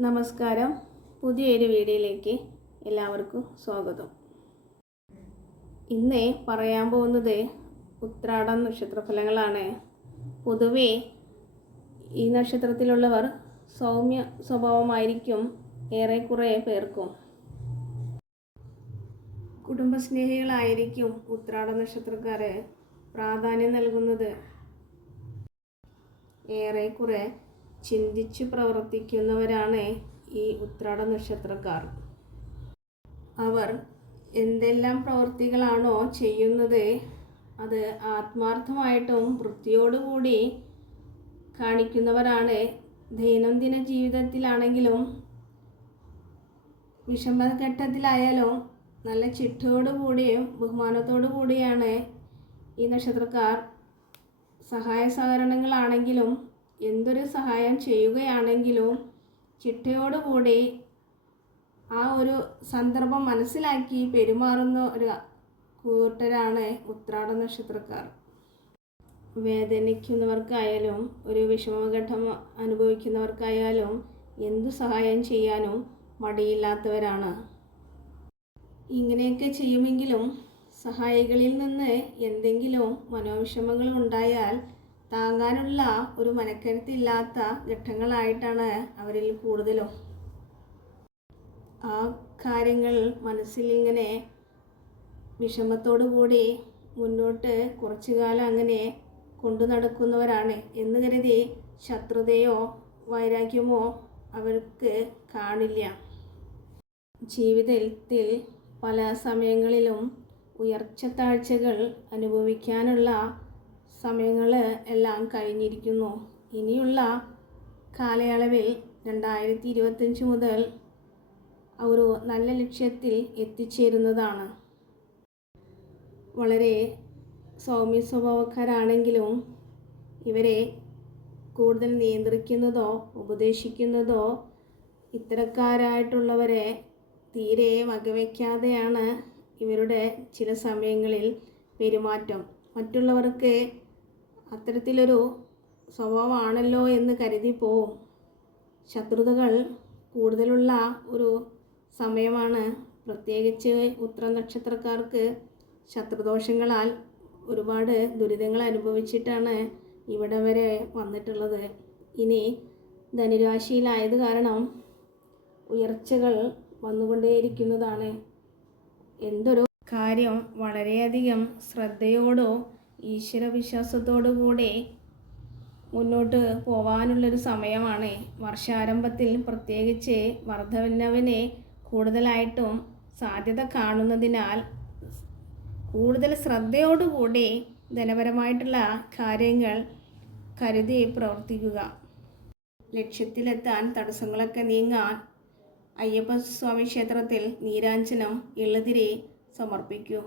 നമസ്കാരം. പുതിയൊരു വീഡിയോയിലേക്ക് എല്ലാവർക്കും സ്വാഗതം. ഇന്ന് പറയാൻ പോകുന്നത് ഉത്രാടം നക്ഷത്രഫലങ്ങളാണ്. പൊതുവേ ഈ നക്ഷത്രത്തിലുള്ളവർ സൗമ്യ സ്വഭാവമായിരിക്കും ഏറെക്കുറെ പേർക്കും. കുടുംബസ്നേഹികളായിരിക്കും ഉത്രാട നക്ഷത്രക്കാരെ പ്രാധാന്യം നൽകുന്നത്. ഏറെക്കുറെ ചിന്തിച്ചു പ്രവർത്തിക്കുന്നവരാണ് ഈ ഉത്രാട നക്ഷത്രക്കാർ. അവർ എന്തെല്ലാം പ്രവൃത്തികളാണോ ചെയ്യുന്നത് അത് ആത്മാർത്ഥമായിട്ടും വൃത്തിയോടുകൂടി കാണിക്കുന്നവരാണ്. ദൈനംദിന ജീവിതത്തിലാണെങ്കിലും വിഷമഘട്ടത്തിലായാലും നല്ല ചിട്ടയോടുകൂടിയും ബഹുമാനത്തോടു കൂടിയാണ് ഈ നക്ഷത്രക്കാർ. സഹായ സഹകരണങ്ങളാണെങ്കിലും എന്തൊരു സഹായം ചെയ്യുകയാണെങ്കിലും ചിട്ടയോടുകൂടി ആ ഒരു സന്ദർഭം മനസ്സിലാക്കി പെരുമാറുന്ന ഒരു കൂട്ടരാണ് ഉത്രാട നക്ഷത്രക്കാർ. വേദനിക്കുന്നവർക്കായാലും ഒരു വിഷമഘട്ടം അനുഭവിക്കുന്നവർക്കായാലും എന്തു സഹായം ചെയ്യാനും മടിയില്ലാത്തവരാണ്. ഇങ്ങനെയൊക്കെ ചെയ്യുമെങ്കിലും സഹായികളിൽ നിന്ന് എന്തെങ്കിലും മനോവിഷമങ്ങൾ ഉണ്ടായാൽ താങ്ങാനുള്ള ഒരു മനക്കരുത്തില്ലാത്ത ഘട്ടങ്ങളായിട്ടാണ് അവരിൽ കൂടുതലും. ആ കാര്യങ്ങൾ മനസ്സിലിങ്ങനെ വിഷമത്തോടു കൂടി മുന്നോട്ട് കുറച്ചു കാലം അങ്ങനെ കൊണ്ടു നടക്കുന്നവരാണ് എന്ന് കരുതി ശത്രുതയോ വൈരാഗ്യമോ അവർക്ക് കാണില്ല. ജീവിതത്തിൽ പല സമയങ്ങളിലും ഉയർച്ച താഴ്ചകൾ അനുഭവിക്കാനുള്ള സമയങ്ങൾ എല്ലാം കഴിഞ്ഞിരിക്കുന്നു. ഇനിയുള്ള കാലയളവിൽ രണ്ടായിരത്തി ഇരുപത്തഞ്ച് മുതൽ ഒരു നല്ല ലക്ഷ്യത്തിൽ എത്തിച്ചേരുന്നതാണ്. വളരെ സൗമ്യ സ്വഭാവക്കാരാണെങ്കിലും ഇവരെ കൂടുതൽ നിയന്ത്രിക്കുന്നതോ ഉപദേശിക്കുന്നതോ ഇത്തരക്കാരായിട്ടുള്ളവരെ തീരെ വകവയ്ക്കാതെയാണ് ഇവരുടെ ചില സമയങ്ങളിൽ പെരുമാറ്റം. മറ്റുള്ളവർക്ക് അത്തരത്തിലൊരു സ്വഭാവമാണല്ലോ എന്ന് കരുതി പോവും. ശത്രുതകൾ കൂടുതലുള്ള ഒരു സമയമാണ്. പ്രത്യേകിച്ച് ഉത്തര നക്ഷത്രക്കാർക്ക് ശത്രുദോഷങ്ങളാൽ ഒരുപാട് ദുരിതങ്ങൾ അനുഭവിച്ചിട്ടാണ് ഇവിടെ വരെ വന്നിട്ടുള്ളത്. ഇനി ധനുരാശിയിലായത് കാരണം ഉയർച്ചകൾ വന്നുകൊണ്ടേയിരിക്കുന്നതാണ്. എന്തൊരു കാര്യം വളരെയധികം ശ്രദ്ധയോടോ ഈശ്വരവിശ്വാസത്തോടു കൂടി മുന്നോട്ട് പോവാനുള്ളൊരു സമയമാണ്. വർഷാരംഭത്തിൽ പ്രത്യേകിച്ച് വർദ്ധനവിനെ കൂടുതലായിട്ടും സാധ്യത കാണുന്നതിനാൽ കൂടുതൽ ശ്രദ്ധയോടുകൂടി ധനപരമായിട്ടുള്ള കാര്യങ്ങൾ കരുതി പ്രവർത്തിക്കുക. ലക്ഷ്യത്തിലെത്താൻ തടസ്സങ്ങളൊക്കെ നീങ്ങാൻ അയ്യപ്പസ്വാമി ക്ഷേത്രത്തിൽ നീരാഞ്ജനം എള്ളുതിരി സമർപ്പിക്കൂ.